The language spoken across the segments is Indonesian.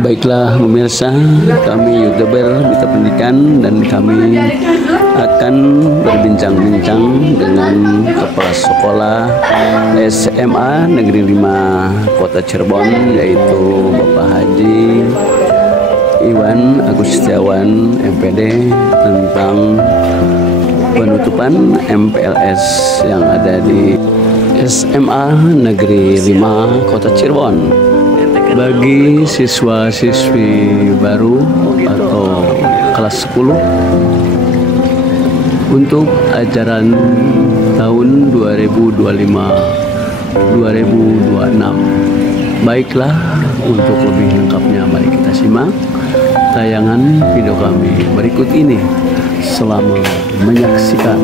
Baiklah pemirsa, kami YouTuber Mitra Pendidikan dan kami akan berbincang-bincang dengan Kepala Sekolah SMA Negeri 5 Kota Cirebon, yaitu Bapak Haji Iwan Agustiawan MPD, tentang penutupan MPLS yang ada di SMA Negeri 5 Kota Cirebon bagi siswa-siswi baru atau kelas 10 untuk ajaran tahun 2025-2026. Baiklah, untuk lebih lengkapnya mari kita simak tayangan video kami berikut ini. Selamat menyaksikan.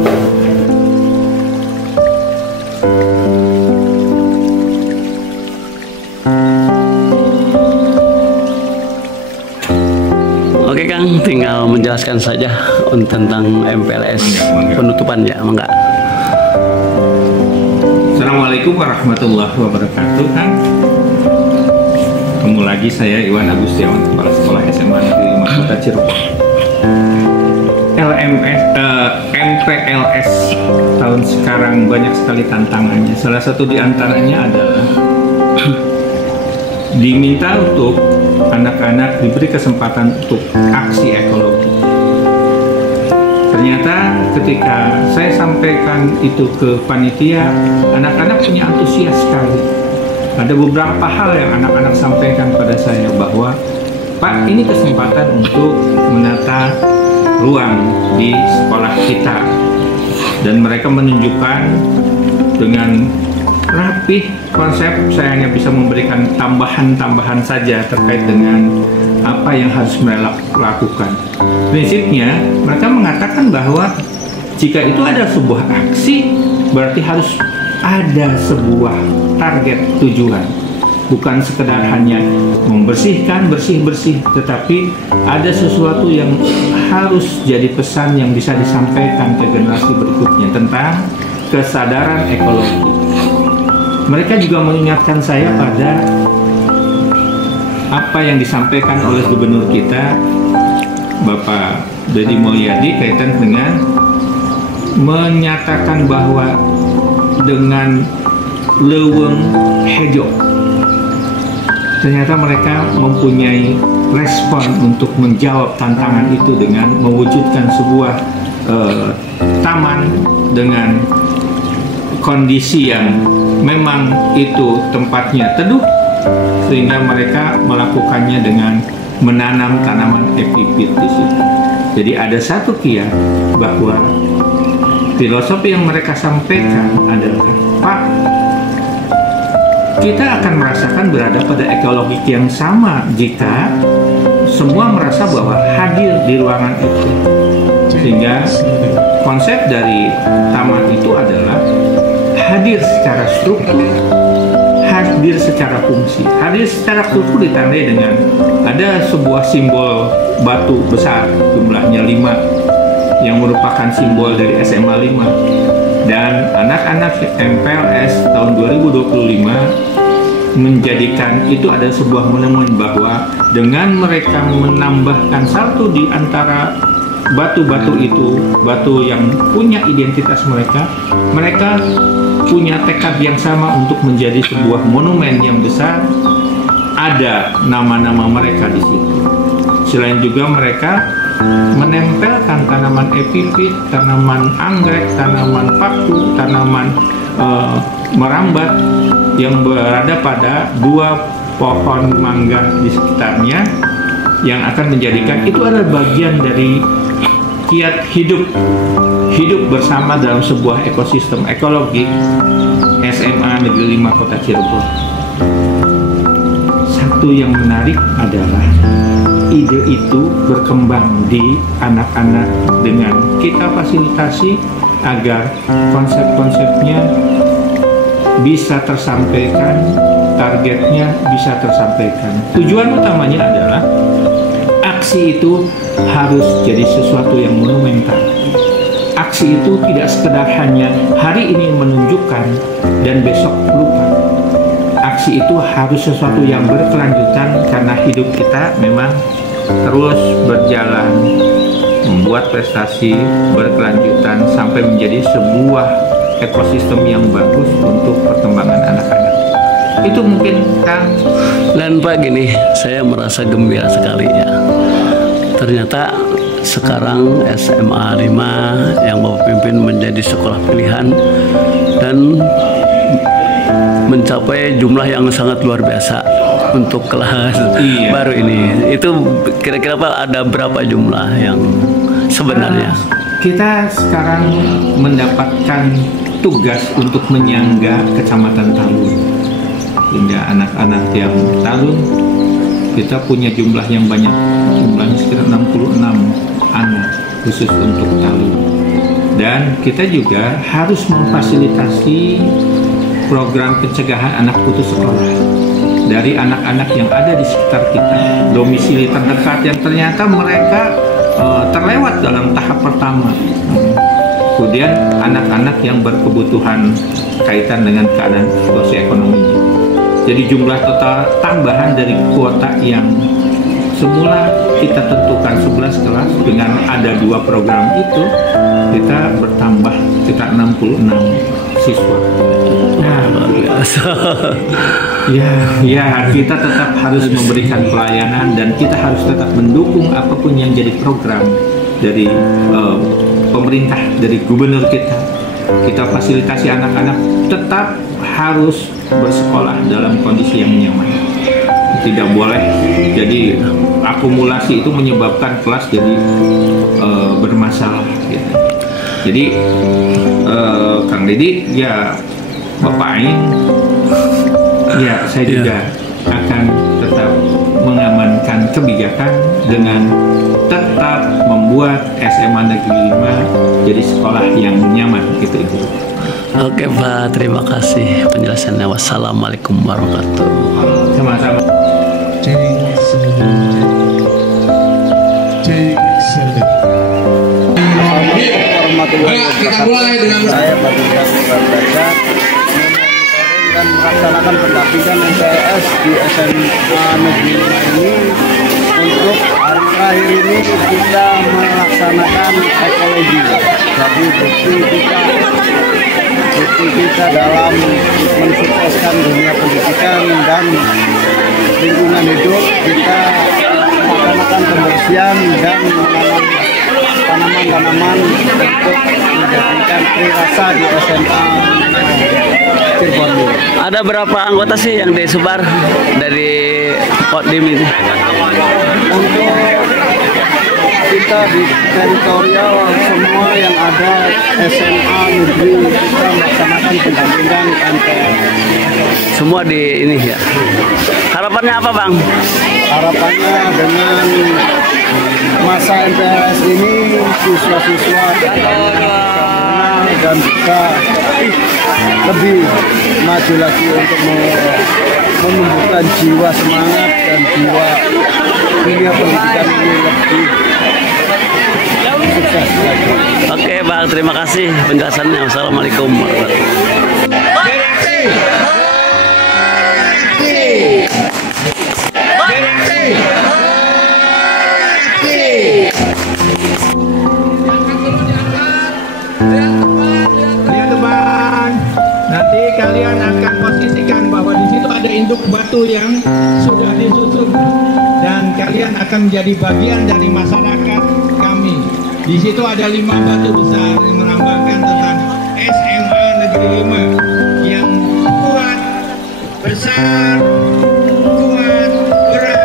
Oke Kang, tinggal menjelaskan saja tentang MPLS penutupan ya, enggak? Assalamualaikum warahmatullahi wabarakatuh, Kang. Ketemu lagi saya Iwan Agustiawan, Kepala Sekolah SMA Negeri 5 Kota Cirebon. MPLS tahun sekarang banyak sekali tantangannya. Salah satu di antaranya adalah diminta untuk anak-anak diberi kesempatan untuk aksi ekologi. Ternyata ketika saya sampaikan itu ke panitia, anak-anak punya antusias sekali. Ada beberapa hal yang anak-anak sampaikan pada saya bahwa, Pak, ini kesempatan untuk menata ruang di sekolah kita. Dan mereka menunjukkan dengan rapih konsep. Saya hanya bisa memberikan tambahan-tambahan saja terkait dengan apa yang harus mereka lakukan. Prinsipnya mereka mengatakan bahwa jika itu ada sebuah aksi, berarti harus ada sebuah target tujuan, bukan sekedar hanya membersihkan bersih-bersih, tetapi ada sesuatu yang harus jadi pesan yang bisa disampaikan ke generasi berikutnya tentang kesadaran ekologi. Mereka juga mengingatkan saya pada apa yang disampaikan oleh gubernur kita, Bapak Deddy Mulyadi, kaitan dengan menyatakan bahwa dengan leuweung hejo, ternyata mereka mempunyai respon untuk menjawab tantangan itu dengan mewujudkan sebuah taman dengan kondisi yang memang itu tempatnya teduh, sehingga mereka melakukannya dengan menanam tanaman epifit di situ. Jadi ada satu kiat bahwa filosofi yang mereka sampaikan adalah, Pak, kita akan merasakan berada pada ekologi yang sama jika semua merasa bahwa hadir di ruangan itu. Sehingga konsep dari taman itu adalah hadir secara struktur, hadir secara fungsi. Hadir secara struktur ditandai dengan ada sebuah simbol batu besar, jumlahnya 5, yang merupakan simbol dari SMA 5. Dan anak-anak MPLS tahun 2025 menjadikan itu ada sebuah monumen bahwa dengan mereka menambahkan satu di antara batu-batu itu, batu yang punya identitas mereka, mereka punya tekad yang sama untuk menjadi sebuah monumen yang besar. Ada nama-nama mereka di situ. Selain juga mereka menempelkan tanaman epifit, tanaman anggrek, tanaman paku, tanaman merambat yang berada pada 2 pohon mangga di sekitarnya, yang akan menjadikan itu adalah bagian dari kiat hidup bersama dalam sebuah ekosistem ekologi SMA Negeri 5 Kota Cirebon. Satu yang menarik adalah ide itu berkembang di anak-anak dengan kita fasilitasi agar konsep-konsepnya bisa tersampaikan, targetnya bisa tersampaikan. Tujuan utamanya adalah aksi itu harus jadi sesuatu yang monumental. Aksi itu tidak sekedar hanya hari ini menunjukkan dan besok lupa. Aksi itu harus sesuatu yang berkelanjutan, karena hidup kita memang terus berjalan, membuat prestasi berkelanjutan sampai menjadi sebuah ekosistem yang bagus untuk perkembangan anak-anak. Itu mungkin Kang. Dan Pak gini, saya merasa gembira sekali ya. Ternyata sekarang SMA 5 yang Bapak pimpin menjadi sekolah pilihan dan mencapai jumlah yang sangat luar biasa untuk kelas baru ini. Itu kira-kira Pak ada berapa jumlah yang sebenarnya? Kita sekarang mendapatkan tugas untuk menyangga Kecamatan Talun. Hingga anak-anak yang Talun, kita punya jumlah yang banyak, jumlahnya sekitar 66 anak khusus untuk Talun. Dan kita juga harus memfasilitasi program pencegahan anak putus sekolah dari anak-anak yang ada di sekitar kita, domisili terdekat yang ternyata mereka terlewat dalam tahap pertama. Kemudian anak-anak yang berkebutuhan kaitan dengan keadaan sosioekonominya. Jadi jumlah total tambahan dari kuota yang semula kita tentukan 11 kelas dengan ada 2 program itu, kita bertambah sekitar 66 siswa. Ya, kita tetap harus memberikan pelayanan dan kita harus tetap mendukung apapun yang jadi program dari pemerintah, dari gubernur kita. Kita fasilitasi anak-anak tetap harus bersekolah dalam kondisi yang nyaman. Tidak boleh jadi akumulasi itu menyebabkan kelas jadi bermasalah gitu. Jadi Kang Didi, ya Bapak Aing, ya saya juga akan tetap mengamankan kebijakan dengan tetap membuat SMA Negeri 5 jadi sekolah yang nyaman gitu Ibu. Oke Pak, terima kasih penjelasannya. Wassalamualaikum warahmatullahi wabarakatuh. Sama-sama. Kita mulai dengan saya Baginda Derajat dan melaksanakan pendampingan MTS di SMA Negeri 5 ini. Untuk hari terakhir ini kita melaksanakan ekologi. Jadi bukti kita dalam mensukseskan dunia pendidikan dan lingkungan hidup, kita melaksanakan pembersihan dan menanam tanaman-tanaman untuk menjadikan rasa di SMA Cirebon. Ada berapa anggota sih yang disebar dari Kodim ini? Untuk kita di teritorial semua yang ada SMA negeri kita melaksanakan pendampingan MTS. Semua di ini ya. Harapannya apa Bang? Harapannya dengan masa MTS ini siswa-siswa dan bisa lebih maju lagi untuk menumbuhkan jiwa semangat dan jiwa dunia pendidikan ini lebih sukses lagi. Oke Bang, terima kasih penjelasannya. Wassalamualaikum warahmatullahi wabarakatuh. Nanti kalian akan posisikan bahwa di situ ada induk batu yang sudah disusun dan kalian akan menjadi bagian dari masyarakat kami. Di situ ada 5 batu besar yang melambangkan tentang SMA Negeri 5 yang kuat, besar, kuat, berat,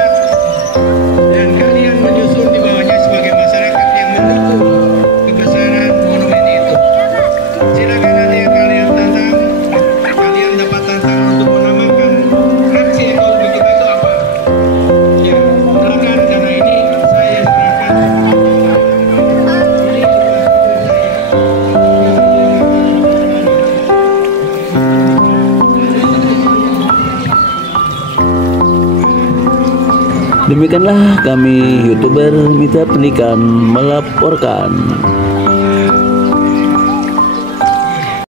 dan kalian menyusun di bawahnya sebagai masyarakat yang mendukung kebesaran monumen itu. Silakan nanti kalian tantang, kalian dapat tantang untuk menamakan aksi ekologi kita itu apa? Ya, silakan karena ini saya serahkan. Demikianlah kami YouTuber Mitra Pendidikan melaporkan.